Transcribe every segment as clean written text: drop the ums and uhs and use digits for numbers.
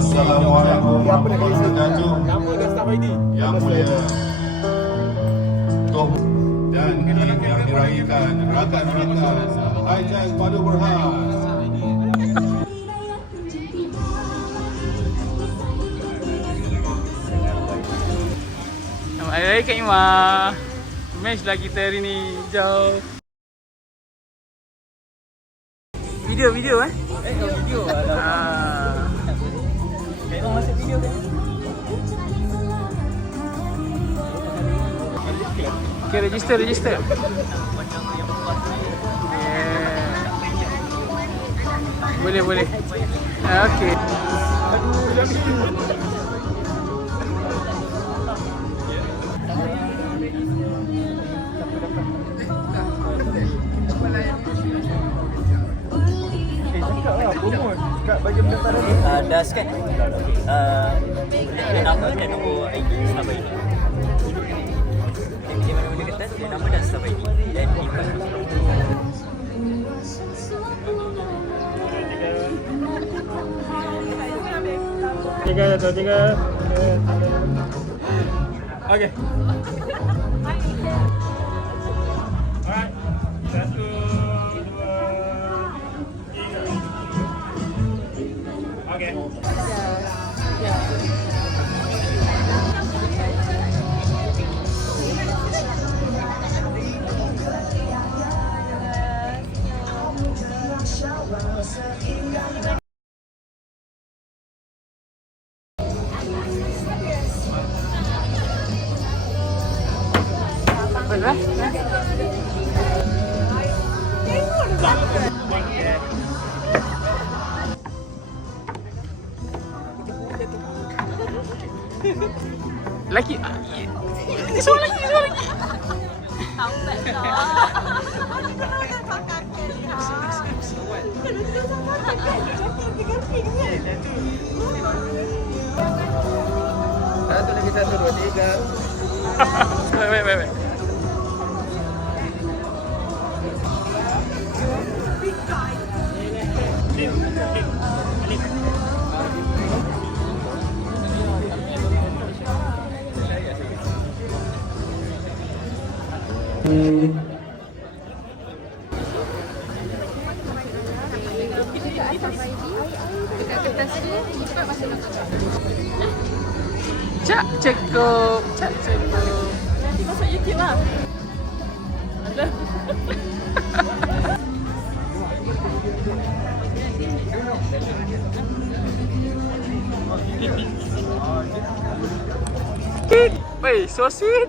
Assalamualaikum warahmatullahi wabarakatuh. Yang mulia Tuan dan yang diraihkan rakan-rakan Hajjaj Padu Berhad. Selamat Hari Raya Kak Ima. Match lah kita hari ni. Jauh. Video video. Video. Memang masuk video kan? Okay, register. Yeah. Boleh. Okay. Dah scan. Nama dan nombor ID selama ini. Di mana-mana kertas, nama dan selama ini. Dan email. Tiga. Okay. Alright. 1, 2, 3. Okay. Laki. Seorang lagi. Tahu tak dah. Satu lagi, 1, 2, 3. Wait. Cak cukup. Nanti masuk YouTube lah. Wait, so sweet.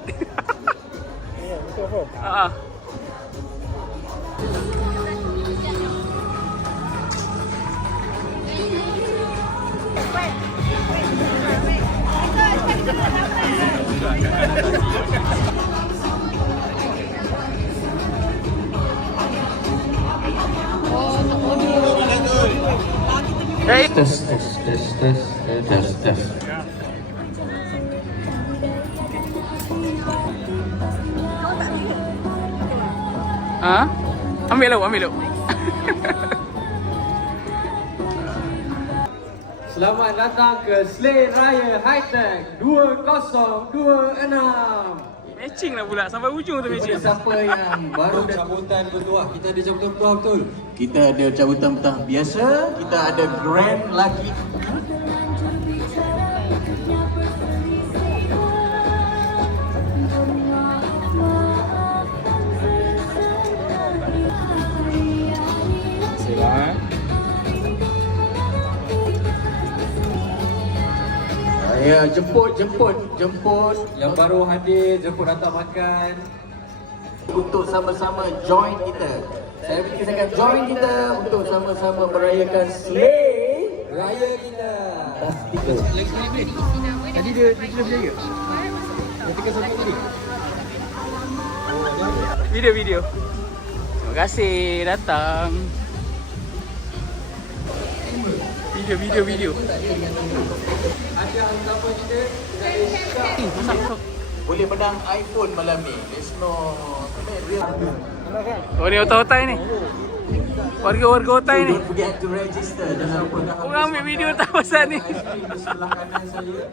Hey. Tes. Ambil lauk. Selamat datang ke Slade Raya High-Tech 2026. Matching lah pula sampai ujung tu matching. Siapa yang baru sambutan bertuah, kita ada sambutan bertuah betul. Kita ada sambutan bertuah biasa, kita ada grand lagi. Ya, jemput yang baru hadir, jemput datang makan untuk sama-sama join kita. Saya akan join kita untuk sama-sama merayakan Slay Raya kita. Tadi dia berjaya. Dia tekan sampai tadi. Video. Terima kasih datang. Video. Ada utama kita dari Syah. Boleh menang iPhone malam ni. There's no real. Oh ni otak-otak ni. Warga-warga otak ni. Don't forget to register. Jangan lupa dah. Orang ambil video tak pasal ni. Di sebelah kanan saya.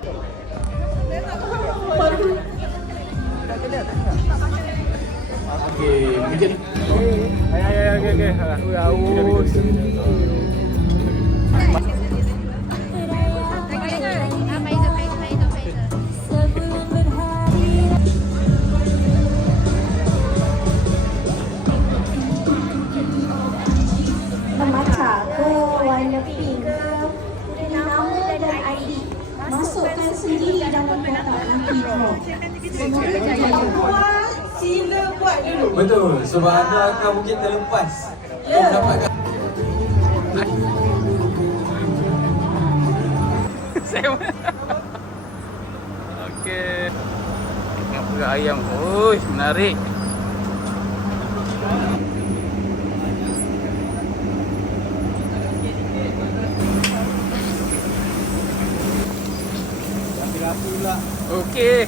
Okey, mungkin Okay. Membaca ke warna pink ke, nama dan ID. Masukkan sendiri dalam kotak lucky draw. Semoga jaya. Sila buat dulu. betul. Sebab anda akan mungkin terlepas. Mendapatkan Saya okey. Tengok perak ayam. Oi, menarik. Okey.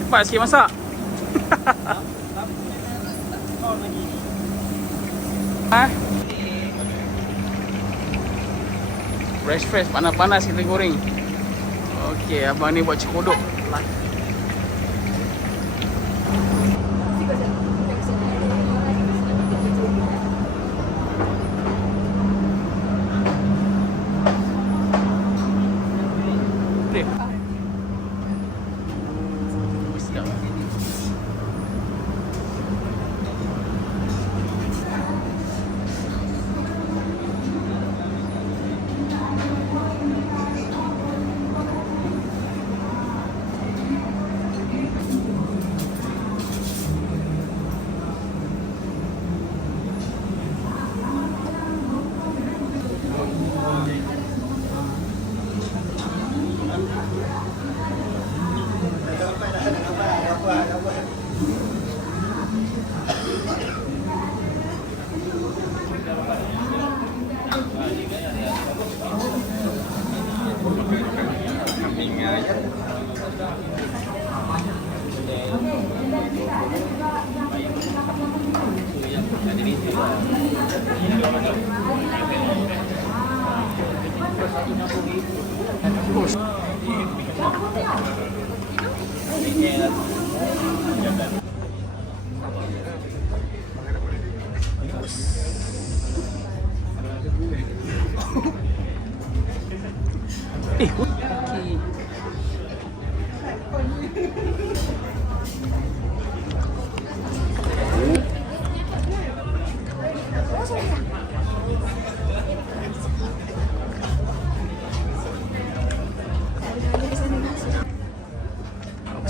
Cepat sikit masak. Ha? Fresh, panas-panas kita goreng. Okey, abang ni buat cekodok. Sedap.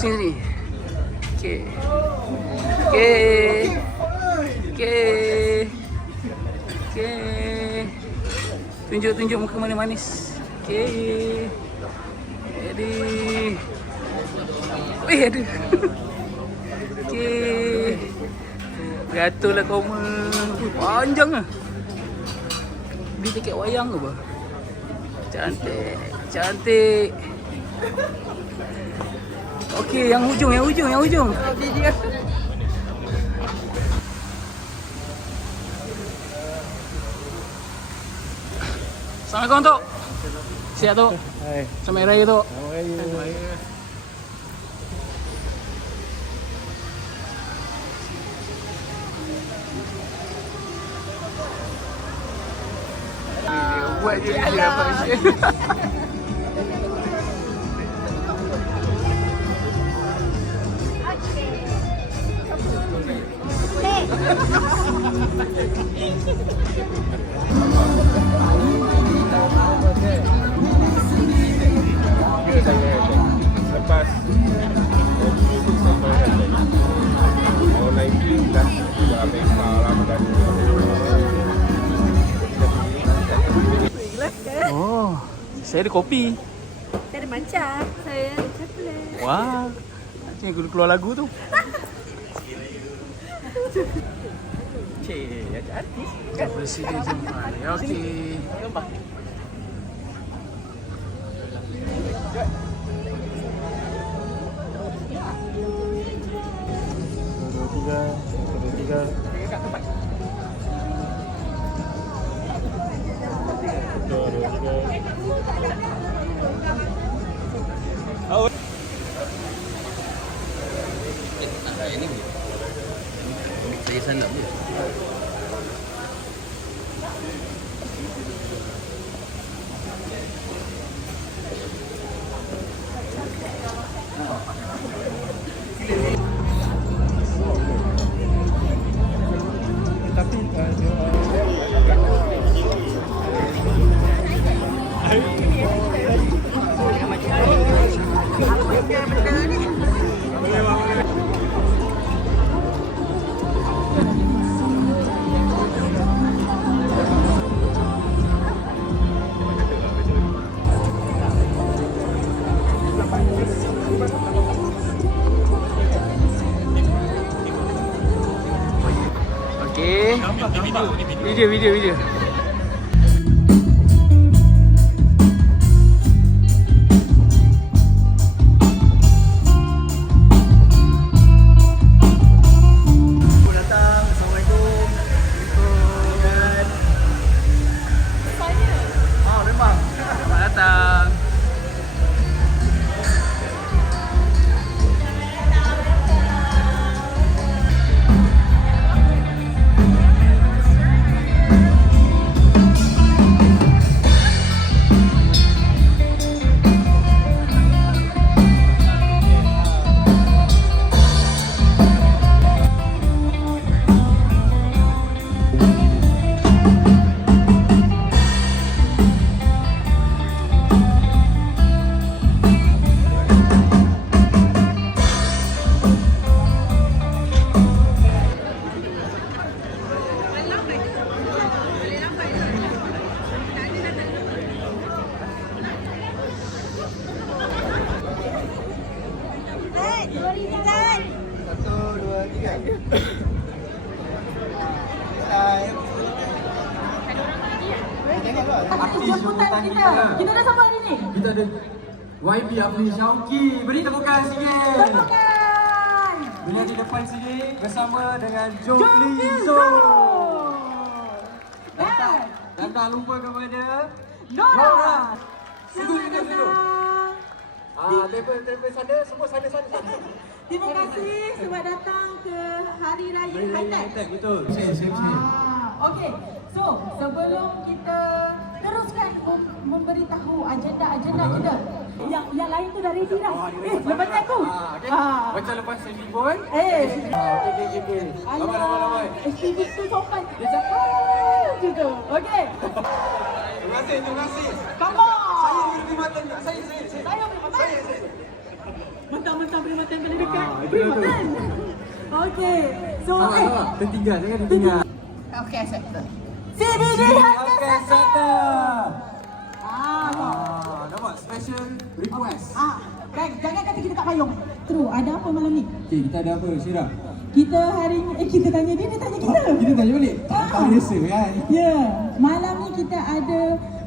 Sini. Okey. Tunjuk muka mana manis. Okey. Ready. Aduh. Okey. Gatulah koma. Panjang ah. Dia tiket wayang ke apa? Cantik. Okey, yang hujung. Video. Assalamualaikum Tok. Siap Tok. Hai. Selamat Raya Tok. Selamat Raya. Buat je dia apa je. Hey. bus. Mau naik bis dah. Sudah ambil malam dan Oh, saya ada kopi. Saya ada manca. Saya ada coklat. Wah, nanti aku keluar lagu tu. Cik, ada artis. Presiden Jempol. Okey. Saya sana boleh. Okey. Video. Selamat datang. Jemputan kita. Kita dah sampai hari ni. Kita ada YB Afri Syauki. Beri tepukan sikit. Tepukan. Beliau di depan sini bersama dengan Jom Jom Lizo. Dan Dan tak lupa kepada Nora. Selamat datang. Table sana, semua sana. Terima kasih sebab datang ke Hari Raya Haitan. Betul. Okey. So, sebelum kita teruskan memberitahu agenda-agenda kita. Yang lain tu dah ready dah. Lepas ni aku. Macam lepas sesi pun. Okey. Ramai. SPV tu sopan. Dia cakap gitu. Okey. Terima kasih. Come on. Saya lebih matan. Saya. Saya boleh makan. Mentang-mentang boleh makan paling dekat. Itu Boleh tu. makan. Okey. So, Tertinggal, jangan tertinggal. Okay, accepted. CBD Healthcare Center. Nampak special request. Guys, jangan kata kita tak payung. True, ada apa malam ni? Okey, kita ada apa, Syirah? Kita hari ni, kita tanya dia tanya kita. Kita tanya balik. Tak biasa kan? Ya, malam ni kita ada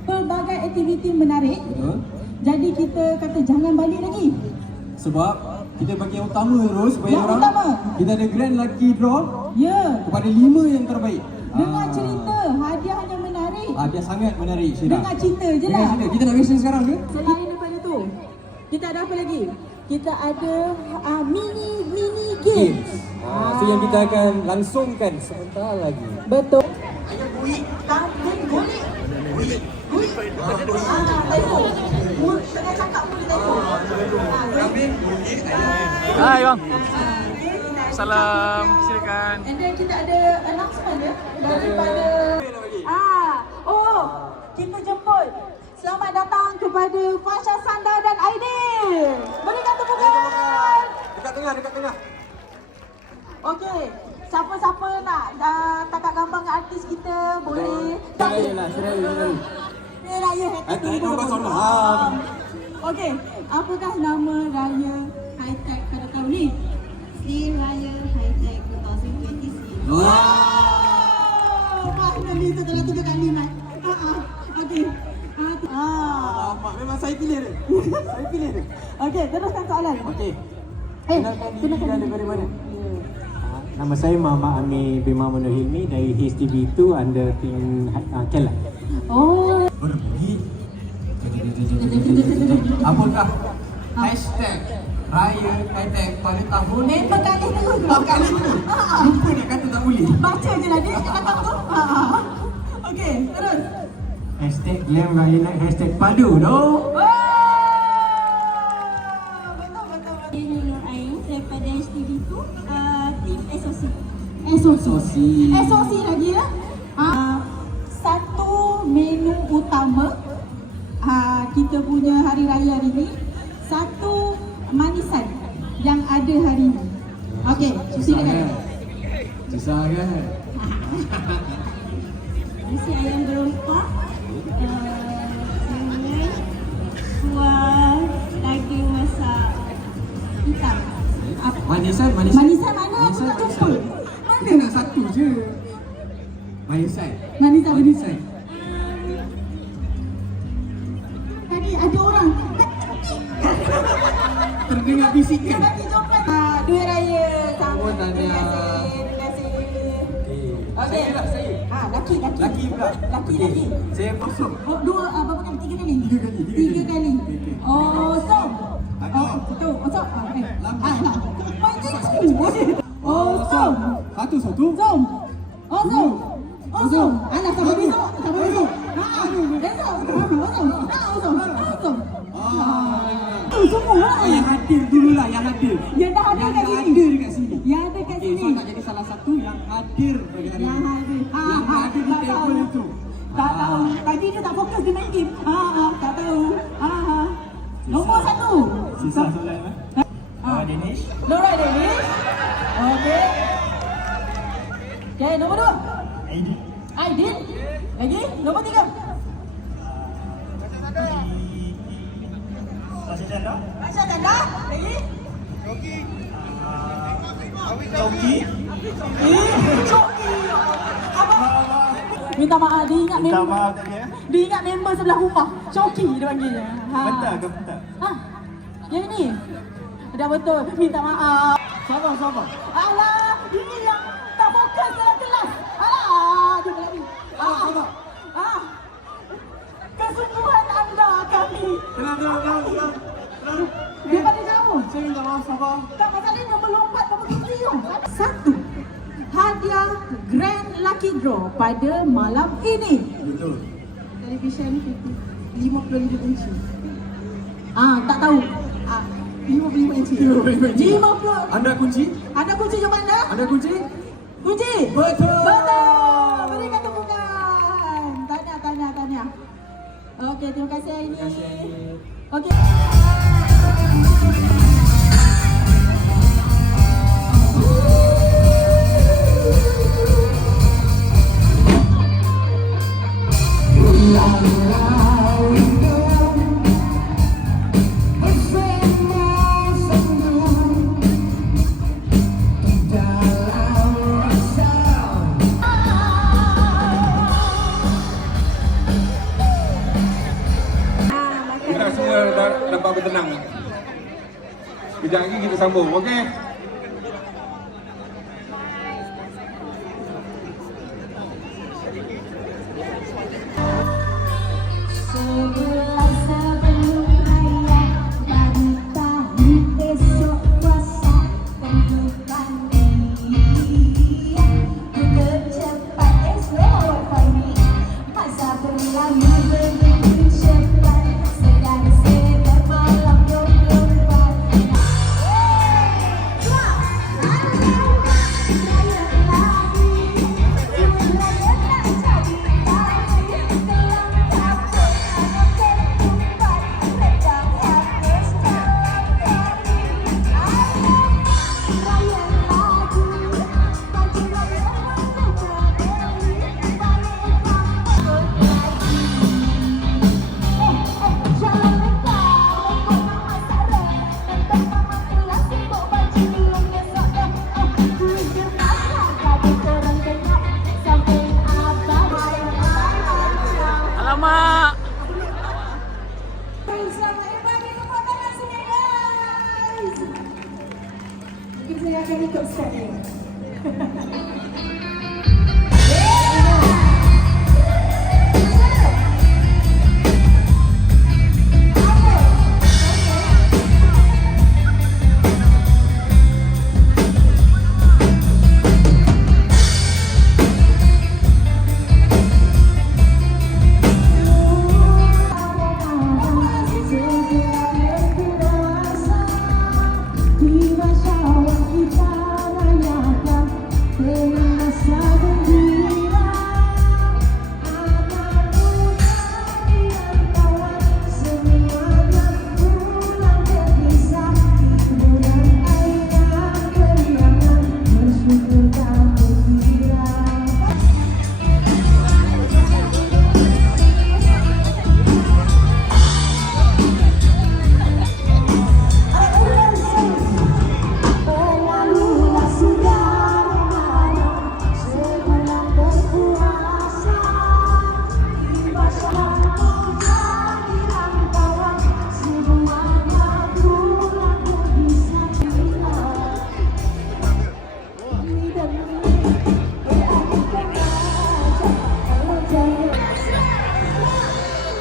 pelbagai aktiviti menarik. Betul. Jadi kita kata jangan balik lagi. Sebab kita bagi yang utama terus supaya Yang orang. utama. Kita ada grand lucky draw Ya, kepada 5 yang terbaik. dengan cerita hadiah yang menarik. Dia sangat menarik, Syirah. Dengan cerita je Dengan lah. cerita. Kita nak mention sekarang ke? Selain daripada tu, kita ada apa lagi? Kita ada mini games. Itu yang kita akan langsungkan sebentar lagi. Betul. Buik. Tengah cakap pun dia tahu. Hai bang. Salam, silakan. And then kita ada announcement ya daripada kita jemput Selamat datang kepada Fasha, Sanda dan Aidil. Berikan tepukan. Dekat tengah. Okey, siapa-siapa nak takat gambar dengan artis kita boleh. Seraya lah. Raya Hati nombor solat. Okey, apakah nama raya high-tech pada tahun ni? Sri Raya High-Tech 2026. Wow! Finally setelah 3 kali naik. Okey. Memang saya pilih dia. Okey, teruskan soalan. Okey. Kenalkan diri dan dari mana? Nama saya Muhammad Amir bin Mahmud Hilmi dari HTV2 under team Kelah. Oh. Apakah hashtag Raya High-Tech pada tahun ni? Memang kali terus. Kali tu. Lupa nak kata tak boleh. Baca je lah dia cakap tu. Okey, terus. Hashtag Glam Raya Night, hashtag Padu doh. Betul. Ini Nur Ain daripada HTV2, tim SOC lagi ya. Satu menu utama kita punya hari raya hari ni, satu manisan yang ada hari ni. Okey, silakan. Susah kan? Nasi ayam berempah, kuah daging masak hitam. Manisan. Manisan mana? Aku tak jumpa. Kita nak satu je. Manisan. Manisan. Tadi ada orang Terdengar bisikan. bagi coklat. Duit raya. Oh, tahniah. Terima kasih. Okey. Saya. Laki pula. Laki. Saya kosong. Oh, berapa kali? 3 kali? 3 kali. 3 kali. Oh, som. Betul. Som. Main jinsu. Oh, som. Satu. Som. Som. Alah, sampai besok. Besok. Som. Semua. Yang hadir dululah, yang hadir. Yang dah ada kat sini. dekat sini. Yang ada kat Okay, sini. so nak jadi salah satu yang hadir bagi hari Yang ini. hadir. Yang ada di table itu. Tak tahu. Tadi dia tak fokus dia main game. Tak tahu. Nombor 1. Sisa soalan Danish. Nora Danish. Okey. Okey, nombor 2. Aidil. Lagi, nombor 3. Masya Danda. Lagi. Choki. Minta maaf, dia ingat member. Dia ingat member sebelah rumah. Choki dia panggilnya. Betul ke betul? Yang ini. Dah betul. Minta maaf. Sabar. Alah, ini yang tak fokus dalam kelas. Dia berlari. Sabar. Kesungguhan anda kami. Tenang. Daripada jauh. Saya minta maaf, sabar. Tak masalahnya melompat ke begitu. 1. Hadiah Grand Lucky Draw pada malam ini. Betul. Television 55 inci. Tak tahu. 55 inci. 50. Anda kunci? Ada kunci jawab anda? Anda kunci? Kunci. Betul. Berikan tepukan. Tanya. Okey, terima kasih Aini. Okey. Kita semua dapat bertenang. Kejap lagi kita sambung, okey? Sebelum raya baru tahu esok puasa tentukan dia cepat esok pagi masa berlalu begitu cepat sedang malam 24.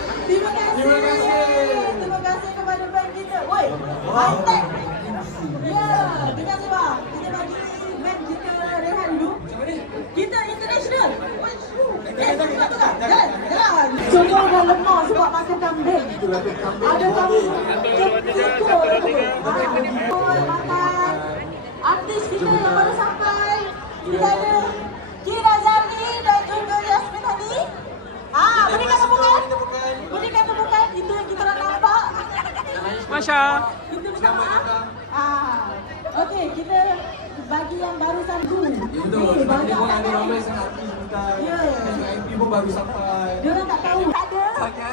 Terima kasih. Terima kasih kepada band kita. Woi, high-tech. Ya, terima kasih bang. Kita bagi band kita rehat dulu. Kita international. Jalan. Semua dah lemah sebab makan kambing. Ada kambing. Makan. Artis kita yang baru sampai. Kita ada Kira Zali dan juga Yasmin Hadi. Berikan tepukan. Berikan tepukan. Itu yang kita nak nampak. Masya. Kita minta maaf. Okey, kita bagi yang baru sampai. Banyak tak ada. Ya. MP pun baru sampai. Dia orang tak tahu. Tak ada.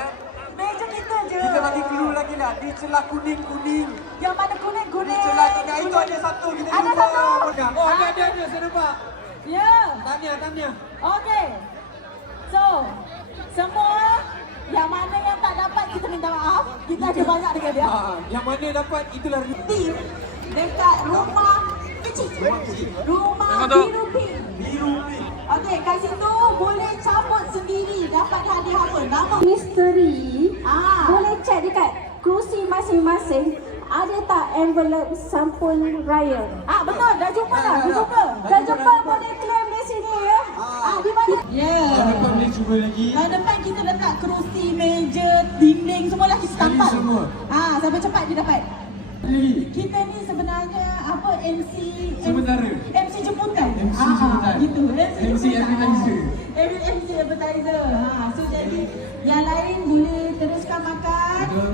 Meja kita je. Kita bagi clue lagi lah. Di celah kuning-kuning. Yang mana kuning-kuning. Di celah tiga itu ada satu. Kita Ada jumpa. satu. Oh, ada. Saya nampak. Ya. Tanya. Okey. So, semua yang mana yang tak dapat kita minta maaf. Kita ada banyak dengan dia. Yang mana dapat itulah Tim dekat rumah kecil. Rumah Tengok tu. biru pink. Okey, kat situ boleh cabut sendiri dapat hadiah apa? Nama Misteri. Ah. Boleh check dekat kerusi masing-masing. Ada tak envelope sampul raya? Betul, dah jumpa dah. Dah jumpa boleh claim di sini ya. Di mana? Ya. Dapat boleh cuba lagi. Depan kita letak kerusi, meja, dinding semualah kita tampal. semua. Siapa cepat dia dapat. Kita ni sebenarnya apa MC Sementara. MC jemputan. MC jemputan. Gitu. MC advertiser. MC advertiser. So jadi yang lain boleh teruskan makan. Betul.